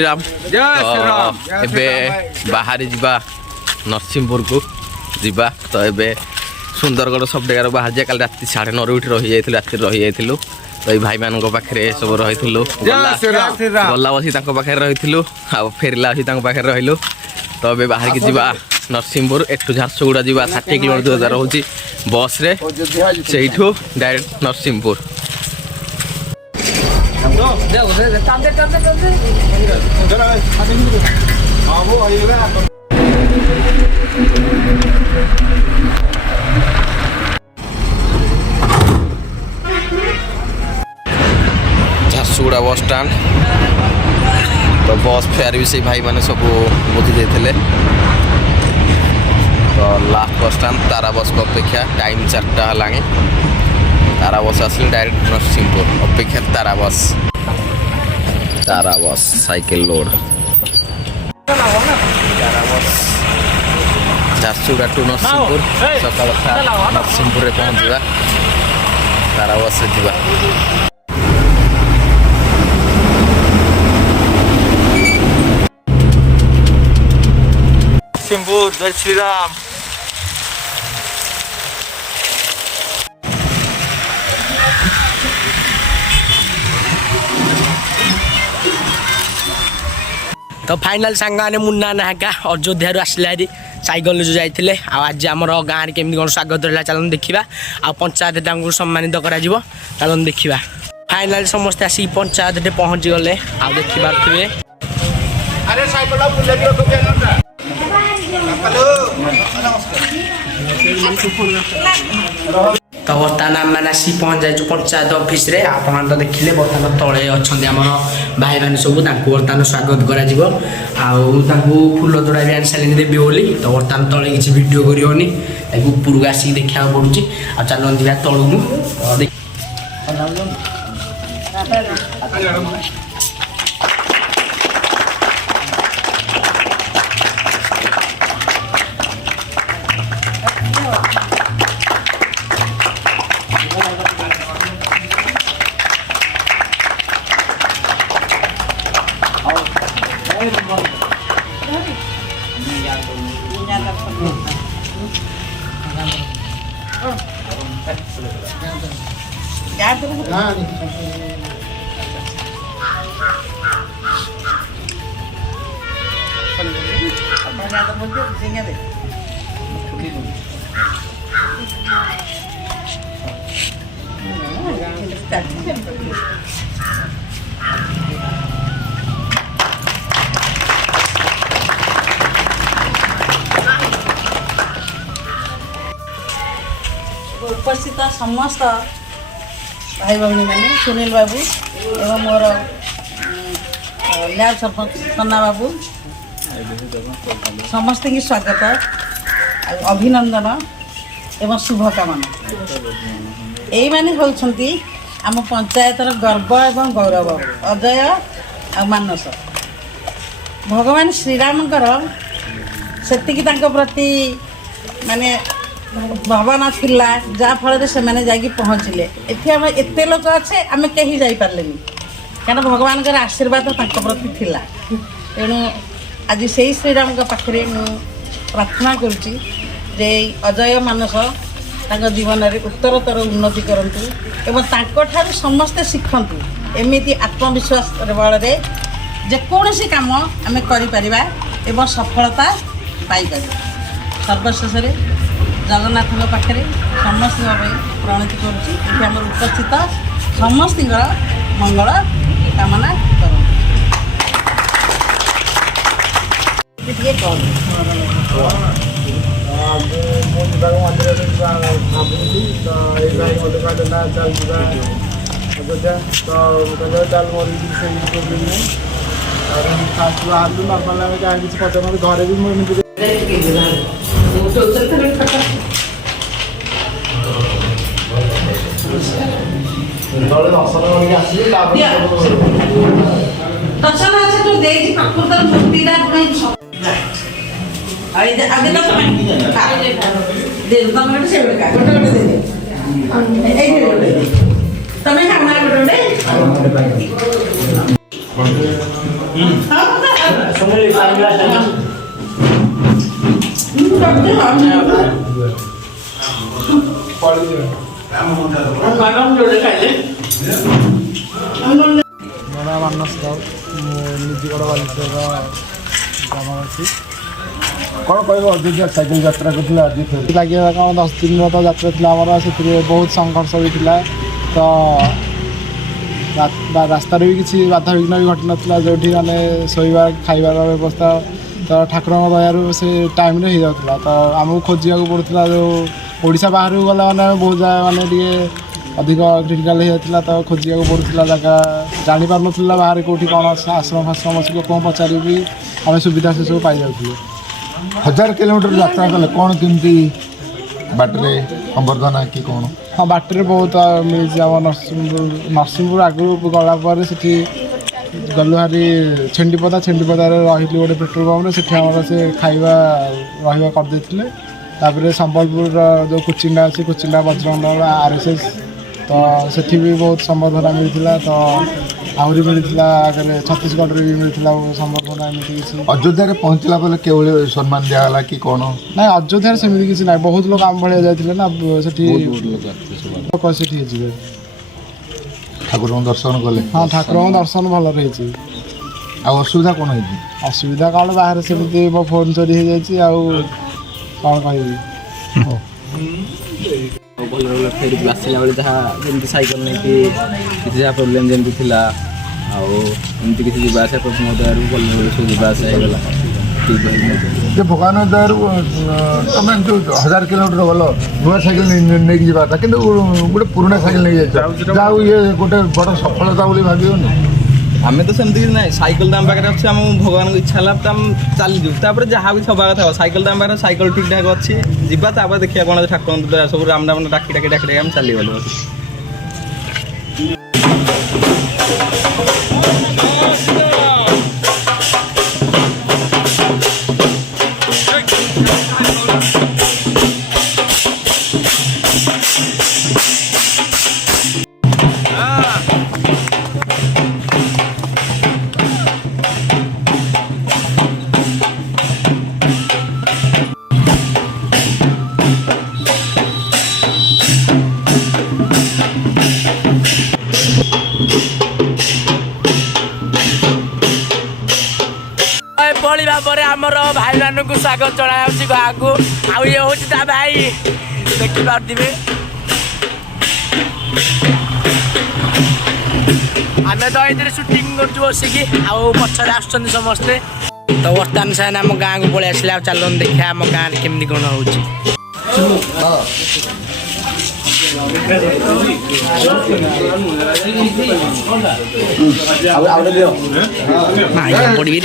श्रीराम एबे बाहरी जीवा नरसिंहपुर को जीवा तो एबे सुंदरगढ़ सब जगार बाहर जाए। कल रात 9:30 उठी रही जाइलु राति रही जाइलु तो भाई मान पाखे सब रही गला बसी पाखे रही आ फेरला बसी पाखे रही तो ए बाहर की जीवा नरसिंहपुर एठू झारसुगुड़ा जीवा 60 किलोमीटर दूर रोचे बस रे से direct Narsinghpur. Jharsuguda bus stand तो बस फेयर भी से भाई मैंने सब बुझी जाते तो लास्ट बस स्टैंड तारा बस को अपेक्षा टाइम 4टा है तारा बस आसले डायरेक्ट नरसिंहपुर अपेक्षा तारा बस साइकिल लोड तारा बस झारसुगुड़ा टू नरसिंहपुर सकाल नरसिंहपुर में पहुँचा तारा बस से जीवा। नरसिंहपुर जय श्री राम। तो फाइनाल सांग मुन्ना नायका अयोध्या आसले साइकल जो जाते आज आम गाँव केमी कौन स्वागत रहा चलन देखा आ पंचायत सम्मानित करा चलन देखा फाइनाल समस्ते आसिक पंचायत पहुँची गले आ देखी पारे तो बर्तमान आम मैंने आसिक पहुँच जाए पंचायत ऑफिस रे आप तो देखिले बर्तमान तले अच्छा भाई मैंने सब बर्तमान स्वागत करा फूल तोड़ा भी आनी सारे देवी बोली तो बर्तमान तले किसी वीडियो करनी ऊपर को आसिक देखा पड़ुची आ चलन जा तलू उपस्थित समस्त भाई भौणी मैंने सुनील बाबू एवं मोर ल्याब सरपंच सन्ना बाबू समस्त की स्वागत अभिनंदन एवं शुभकामना यही माने होउछंती आम पंचायतर गर्व एवं गौरव अजय आ मानस भगवान श्रीरामकर सेतिकी तांको प्रति माने भावना थिला जहाँ फल से मैंने जाकि पहुँचले एम एत लोक अच्छे आम कहीं जापारे क्या भगवान आशीर्वाद प्रति थिला तेणु आज से श्रीराम पाखे प्रार्थना करुच्ची जे अजय मानस जीवन में उत्तरतर उन्नति करंतु एवं तांको समस्ते शिखंतु एमती आत्मविश्वास बल जेकोसी काम आम करिपरिबा एवं सफलता पाइपर सर्वशेष जगन्नाथ पाखे समस्त प्रणति करुच्ची उपस्थित समस्त मंगल कामना कर घरे भी दर्शन আছে তো দেখি প্রকৃতর ভক্তিটা পুরো আই আগে তো তুমি দে তুমি এটা সেটা কা গোটা গোটা দে এই দে তুমি কামনা গোটা দে ମାନସ ରାଉତ ନିଜିଗଡ଼ ବାଲେଶ୍ୱର ଗ୍ରାମବାସୀ। କ'ଣ କହିବ ଅଯୋଧ୍ୟା ସାଇକେଲ ଯାତ୍ରା କରିଥିଲା ଆଜି ଲାଗିବା କ'ଣ 10 ଦିନର ତ ଯାତ୍ରା ଥିଲା ଆମର, ସେଥିରେ ବହୁତ ସଂଘର୍ଷ ବି ଥିଲା। ତ ରାସ୍ତାରେ ବି କିଛି ବାଧାବିଘ୍ନ ବି ଘଟିନଥିଲା, ଯେଉଁଠି ମାନେ ଶୋଇବା ଖାଇବାର ବ୍ୟବସ୍ଥା ତ ଠାକୁରଙ୍କ ଦୟାରୁ ସେ ଟାଇମ୍ରେ ହେଇଯାଉଥିଲା। ତ ଆମକୁ ଖୋଜିବାକୁ ପଡ଼ୁଥିଲା, ଯେଉଁ ଓଡ଼ିଶା ବାହାରକୁ ଗଲା ମାନେ ବହୁତ ଜାଗା ମାନେ ଟିକେ ଅଧିକ କ୍ରିଟିକାଲ୍ ହେଇଯାଇଥିଲା। ତ ଖୋଜିବାକୁ ପଡ଼ୁଥିଲା ଜାଗା, ଜାଣିପାରୁନଥିଲା ବାହାରେ କେଉଁଠି କ'ଣ ଆଶ୍ରମ ଫାଶ୍ରମ ଅଛି, ଲୋକଙ୍କୁ ପଚାରିକି ଆମେ ସୁବିଧା ସେସବୁ ପାଇଯାଉଥିଲୁ। 1000 କିଲୋମିଟର ଯାତ୍ରା କଲେ କ'ଣ କେମିତି ବାଟରେ ସମ୍ବର୍ଦ୍ଧନା କି କ'ଣ? ହଁ, ବାଟରେ ବହୁତ ମିଳିଛି। ଆମ ନରସିଂହପୁର ଆଗରୁ ଗଲା ପରେ ସେଠି ଗଲୁ ହାରି ଛେଣ୍ଡିପଦାରେ ରହିଲୁ ଗୋଟେ ପେଟ୍ରୋଲ ପମ୍ପରେ। ସେଠି ଆମର ସେ ଖାଇବା ରହିବା କରିଦେଇଥିଲେ। ତାପରେ ସମ୍ବଲପୁରର ଯେଉଁ କୋଚିଂଟା ଅଛି, କୋଚିଂଟା ବଜ୍ରଙ୍ଗ RSS, ତ ସେଠି ବି ବହୁତ ସମ୍ବର୍ଦ୍ଧନା ମିଳିଥିଲା। ତ ଆହୁରି ମିଳିଥିଲା ଆଗରେ ଛତିଶଗଡ଼ରେ ବି ମିଳିଥିଲା ସମ୍ବର୍ଦ୍ଧନା, ଏମିତି କିଛି। ଅଯୋଧ୍ୟାରେ ପହଞ୍ଚିଲା ପରେ କେଉଁଭଳି ସମ୍ମାନ ଦିଆଗଲା କି କ'ଣ? ନାଇଁ, ଅଯୋଧ୍ୟାରେ ସେମିତି କିଛି ନାହିଁ। ବହୁତ ଲୋକ ଆମ ଭଳିଆ ଯାଇଥିଲେ ନା, ସେଠି ଲୋକ ସେଠି ଯିବେ। ଠାକୁରଙ୍କୁ ଦର୍ଶନ କଲେ? ହଁ, ଠାକୁରଙ୍କ ଦର୍ଶନ ଭଲରେ ହେଇଛି। ଆଉ ଅସୁବିଧା କ'ଣ ହେଇଛି? ଅସୁବିଧା କ'ଣ, ବାହାରେ ସେମିତି ମୋ ଫୋନ୍ ଚୋରି ହେଇଯାଇଛି। ଆଉ କ'ଣ କହିବି? ଭଲ ଫେରିକି ଆସିଲା ବେଳେ ଯାହା ଯେମିତି ସାଇକେଲ ନେଇକି କିଛି ଯାହା ପ୍ରୋବ୍ଲେମ୍ ଯେମିତି ଥିଲା, ଆଉ ଏମିତି କିଛି ଯିବା ଆସିବା ପ୍ରଥମ ଦୟାରୁ ଭଲ ସବୁ ଯିବା ଆସିବା ହେଇଗଲା ଠିକ୍ ଯେ ଭଗବାନଙ୍କ ଦୟାରୁ ତମେ ଯେଉଁ 1000 କିଲୋମିଟର ଗଲ ନୂଆ ସାଇକେଲ ନେଇକି ଯିବା କଥା, କିନ୍ତୁ ଗୋଟେ ପୁରୁଣା ସାଇକେଲ ନେଇକି ଯାଇଛ, ଯାହା ହଉ ଇଏ ଗୋଟେ ବଡ଼ ସଫଳତା ବୋଲି ଭାବିବନି? ଆମେ ତ ସେମିତି କିଛି ନାହିଁ, ସାଇକେଲ ତ ଆମ ପାଖରେ ଅଛି। ଆମ ଭଗବାନଙ୍କ ଇଚ୍ଛା ହେଲା ତ ଆମେ ଚାଲିଯିବୁ। ତାପରେ ଯାହା ବି ହବା କଥା ହବ, ସାଇକେଲ ତ ଆମ ପାଖରେ, ସାଇକେଲ ଠିକ୍ ଠାକ୍ ଅଛି, ଯିବା। ତାପରେ ଦେଖିବା କ'ଣ ଠାକୁରଙ୍କ ଦୟା ସବୁ ରାମ ଡାକି ଆମେ ଚାଲିଗଲୁ। ଏଭଳି ଭାବରେ ଆମର ଭାଇମାନଙ୍କୁ ସ୍ୱାଗତ ଜଣାଯାଉଛି ଗାଁକୁ। ଆଉ ଇଏ ହେଉଛି ତା ଭାଇ, ଦେଖିପାରୁଥିବେ। ଆମେ ତ ଏଇଥିରେ ସୁଟିଂ କରୁଛୁ ବସିକି, ଆଉ ପଛରେ ଆସୁଛନ୍ତି ସମସ୍ତେ। ତ ବର୍ତ୍ତମାନ ସେମାନେ ଆମ ଗାଁକୁ ପଳେଇ ଆସିଲେ। ଆଉ ଚାଲନ୍ତୁ ଦେଖିବା ଆମ ଗାଁରେ କେମିତି କ'ଣ ହେଉଛି। ପଡ଼ିବି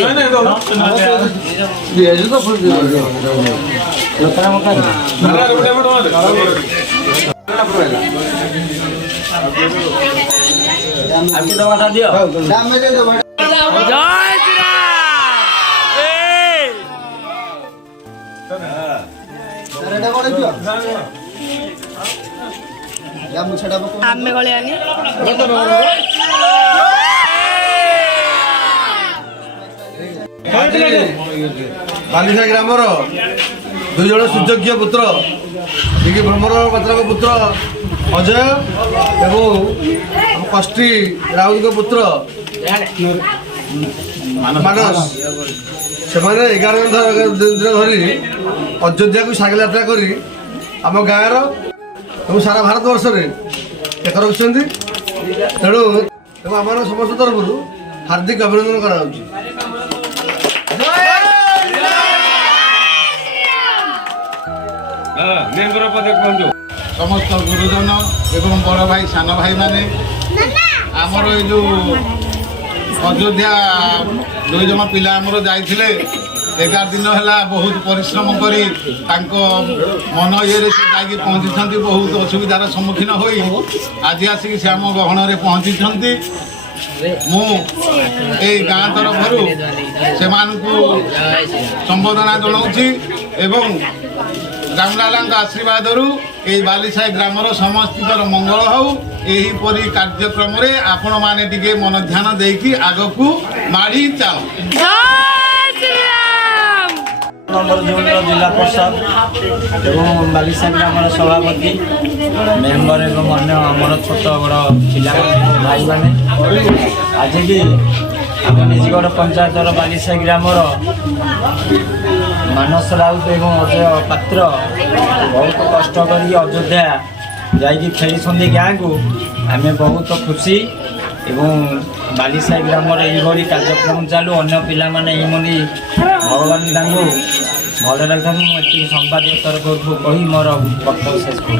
ଆମେ ଗଳିଆନି ବାଲିସା ଗ୍ରାମର 2 ଜଣ ସୁଯୋଗ୍ୟ ପୁତ୍ର ଯିଏକି ଭ୍ରମର ପାତ୍ରଙ୍କ ପୁତ୍ର ଅଜୟ ଏବଂ କଷ୍ଟି ରାଉତଙ୍କ ପୁତ୍ର ମାନସ, ସେମାନେ 11 ଦିନ ଧରି ଅଯୋଧ୍ୟାକୁ ସାଇକେଲ ଯାତ୍ରା କରି ଆମ ଗାଁର ଏବଂ ସାରା ଭାରତବର୍ଷରେ ଏକ ରଖିଛନ୍ତି। ତେଣୁ ଆମର ସମସ୍ତ ତରଫରୁ ହାର୍ଦ୍ଦିକ ଅଭିନନ୍ଦନ କରାଯାଉଛି। ସମସ୍ତ ଗୁରୁଜନ ଏବଂ ବଡ଼ ଭାଇ ସାନ ଭାଇମାନେ, ଆମର ଏଇ ଯେଉଁ ଅଯୋଧ୍ୟା 2 ଜଣ ପିଲା ଆମର ଯାଇଥିଲେ, 11 ଦିନ ହେଲା ବହୁତ ପରିଶ୍ରମ କରି ତାଙ୍କ ମନ ଇଏରେ ସେ ଯାଇକି ପହଞ୍ଚିଛନ୍ତି। ବହୁତ ଅସୁବିଧାର ସମ୍ମୁଖୀନ ହୋଇ ଆଜି ଆସିକି ସେ ଆମ ଗହଣରେ ପହଞ୍ଚିଛନ୍ତି। ମୁଁ ଏଇ ଗାଁ ତରଫରୁ ସେମାନଙ୍କୁ ସମ୍ବର୍ଦ୍ଧନା ଜଣାଉଛି ଏବଂ ରାମଲାଲାଙ୍କ ଆଶୀର୍ବାଦରୁ এই ବାଲିସାହି ଗ୍ରାମର ସମସ୍ତଙ୍କର ମଙ୍ଗଳ ହଉ। ଏହିପରି କାର୍ଯ୍ୟକ୍ରମରେ ଆପଣମାନେ ଟିକେ ମନ ଧ୍ୟାନ ଦେଇକି ଆଗକୁ ମାଡ଼ି ଚାଲ। नंबर जोन जिला परिषद एवं बालिसा ग्राम सभापति मेम्बर एवं अन्य आमर छोट बड़ पिला भाई मैंने आज भी आम निजगढ़ पंचायतर बालिसा ग्राम मानस राउत एवं अजय पात्र बहुत कष्ट कर अयोध्या जाकि फेरी गाँ को आम बहुत खुशी एवं बालिसा ग्राम ये कार्यक्रम चालू अन्य पिला माने भगवान भल रखा मुझे संपादक तरफ कही मोर वक्तव्य शेष कर।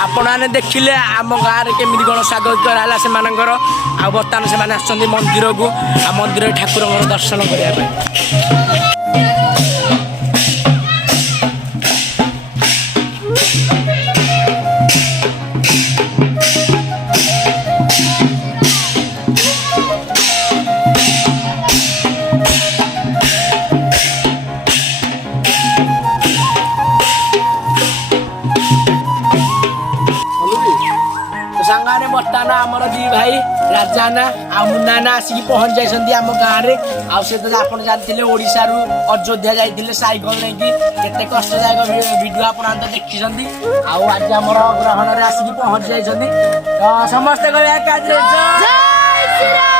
आपने देखिले आम गाँव में केमी कौन स्वागत कराला से बर्तमान से आसुँच मंदिर को आ मंदिर ठाकुर दर्शन करने। ଲିଜାନା ଆଉ ମୁନାନା ଆସିକି ପହଞ୍ଚି ଯାଇଛନ୍ତି ଆମ ଗାଁରେ। ଆଉ ସେ ତ ଆପଣ ଜାଣିଥିଲେ ଓଡ଼ିଶାରୁ ଅଯୋଧ୍ୟା ଯାଇଥିଲେ ସାଇକେଲ ନେଇକି, କେତେ କଷ୍ଟଦାୟକ ଭିଡ଼ିଓ ଆପଣ ତ ଦେଖିଛନ୍ତି। ଆଉ ଆଜି ଆମର ଗ୍ରହଣରେ ଆସିକି ପହଞ୍ଚି ଯାଇଛନ୍ତି। ତ ସମସ୍ତେ କହିବା ଏକାଥରେ ଜୟ ଶ୍ରୀରାମ।